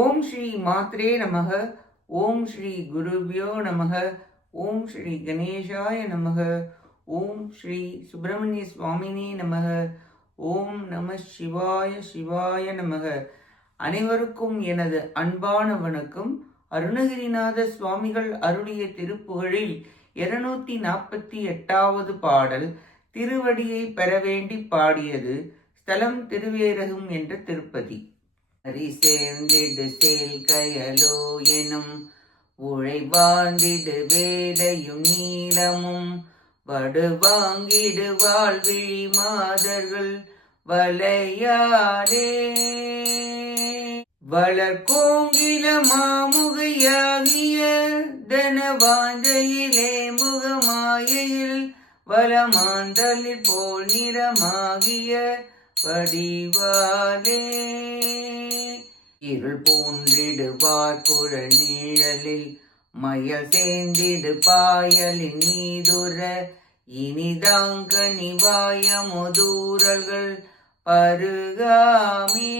ஓம் ஸ்ரீ மாத்ரே நமக. ஓம் ஸ்ரீ குருபியோ நமக. ஓம் ஸ்ரீ கணேஷாய நமக. ஓம் ஸ்ரீ சுப்பிரமணிய சுவாமினே நமக. ஓம் நம சிவாய சிவாய நமக. அனைவருக்கும் எனது அன்பான வணக்கம். அருணகிரிநாத சுவாமிகள் அருளிய திருப்புகழில் இருநூத்தி நாற்பத்தி எட்டாவது பாடல் திருவடியை பெற வேண்டி பாடியது ஸ்தலம் திருவேரகம் என்ற திருப்பதி. அரி சேர்ந்திடு சேல் கயலோ எனும் உழைவாந்திடு வேலையும் நீளமும் வடுவாங்கிடு வாழ்விழி மாதர்கள் வலையாலே வளர்கோங்கில மாமுகையாகிய தனவாஞ்சையிலே முகமாயையில் வளமாந்தலில் போல் நிறமாகிய படிவாலே இருள் போன்றிடுவார் குழல் நீழலில் மயல் சேர்ந்திடு பாயலின் மீதுர இனிதாங்கனிவாய முதூரல்கள் பருகாமே.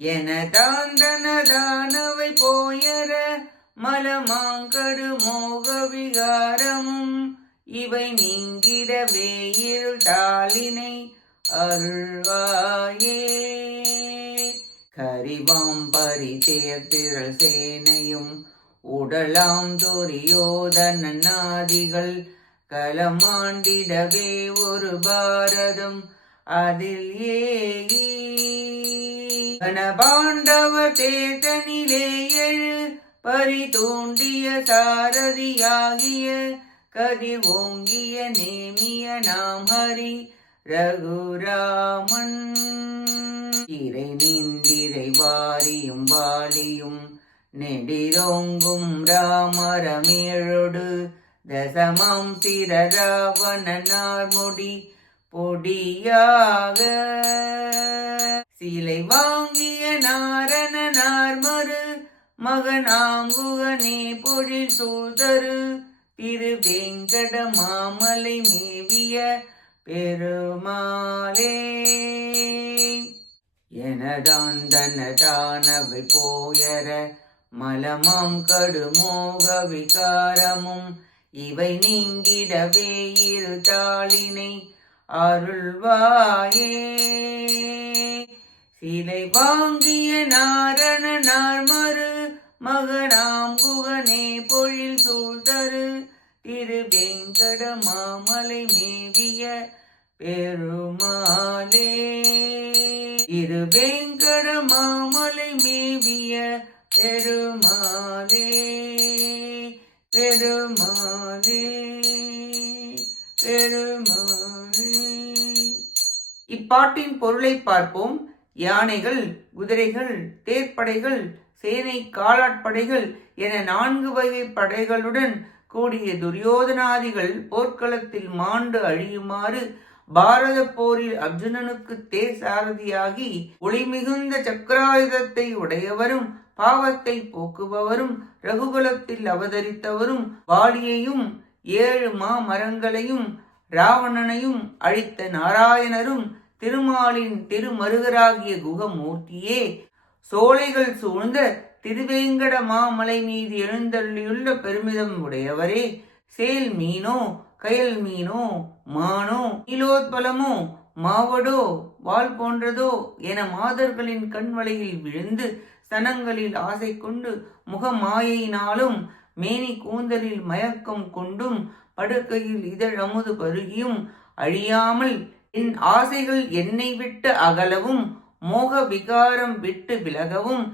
எனதாந்தனதானவை போயர மலமாங்கடு மோக விகாரமும் இவை நீங்கிடவே இருள் தாளினை அருள்வாயே. கரிவாம்பரி தேர்திரள் சேனையும் உடலாம் துரியோதனாதிகள் கலமாண்டிடவே ஒரு பாரதம் அதில் ஏகி கனபாண்டவ தேதனிலே எழு பரி தோண்டிய சாரதியாகிய கதி ஓங்கிய நேமிய நாம் ஹரி ரகுராமன். இறை நின்றிரை வாரியும் வாலியும் நெடிரோங்கும் ராமரமேழொடு தசமம் சிரராவணனார் முடி பொடியாக. சிலை வாங்கிய நாரணனார் மறு மகனாங்குகனே பொழில் சூதரு திரு வெங்கட மாமலை மேவிய பெருமாளே எனதாந்தனதானவை போயர மலமாம் கடுமோக விகாரமும் இவை நீங்கிடவே இரு தாளினை அருள்வாயே. சிலை வாங்கிய நாரணனார் மறு மகனாம் குகனே பொழில் சூழ்தரு திரு வெங்கட மாமலை மேவிய பெருமாளே. திரு வெங்கட மாமலை மேவிய பெருமாளே. பெருமாளே பெருமாளே. இப்பாட்டின் பொருளை பார்ப்போம். யானைகள் குதிரைகள் தேர்ப்படைகள் சேனை காலாட்படைகள் என நான்கு வகை படைகளுடன் கூடிய துரியோதனாதிகள் போர்க்களத்தில் மாண்டு அழியுமாறு பாரத போரில் அர்ஜுனனுக்கு தேர் சாரதியாகி ஒளிமிகுந்த சக்கராயுதத்தை உடையவரும் பாவத்தை போக்குபவரும் ரகுகுலத்தில் அவதரித்தவரும் வாலியையும் ஏழு மாமரங்களையும் ராவணனையும் அழித்த நாராயணரும் திருமாலின் திருமருகராகிய குகமூர்த்தியே சோலைகள் சூழ்ந்த திருவேங்கட மாமலை மீது எழுந்தள்ளியுள்ள பெருமிதம் உடையவரே சேல் மீனோ கயல் மீனோ மானோ நீலோத்பலமோ மாவடோ வால் போன்றதோ என மாதர்களின் கண்வலையில் விழுந்து சனங்களில் ஆசை கொண்டு முகமாயினாலும் மேனி கூந்தலில் மயக்கம் கொண்டும் படுக்கையில் இதழமுது பருகியும் அழியாமல் என் ஆசைகள் என்னை விட்டு அகலவும் மோக விகாரம் விட்டு விலகவும்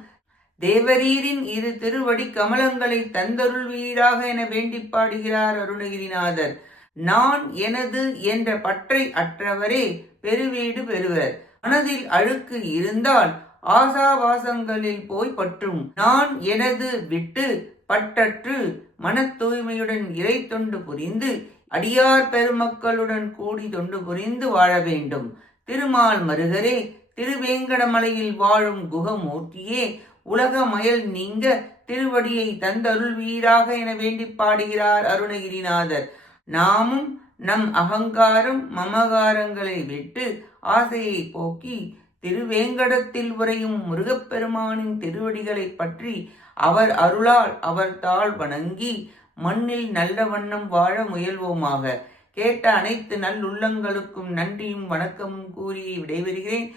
தேவரீரின் இரு திருவடி கமலங்களை தந்தருள்வீராக என வேண்டி பாடுகிறார் அருணகிரிநாதர். நான் எனது என்ற பற்றை அற்றவரே பெருவீடு பெறுவர். மனதில் அழுக்கு இருந்தால் ஆசாவாசங்களில் போய் பற்றும். நான் எனது விட்டு பட்டற்று மன தூய்மையுடன் இறை தொண்டு புரிந்து அடியார் பெருமக்களுடன் கூடி தொண்டு புரிந்து வாழ வேண்டும். திருமால் மருகரே திருவேங்கடமலையில் வாழும் குகமூர்த்தியே உலக மயல் நீங்க திருவடியை தந்தருள்வீராக என வேண்டி பாடுகிறார் அருணகிரிநாதர். நாமும் நம் அகங்காரம் மமகாரங்களை விட்டு ஆசையை போக்கி திருவேங்கடத்தில் உறையும் முருகப்பெருமானின் திருவடிகளைப் பற்றி அவர் அருளால் அவர் தாள் வணங்கி மண்ணில் நல்ல வண்ணம் வாழ முயல்வோமாக. கேட்ட அனைத்து நல்லுள்ளங்களுக்கும் நன்றியும் வணக்கமும் கூறி விடைபெறுகிறேன்.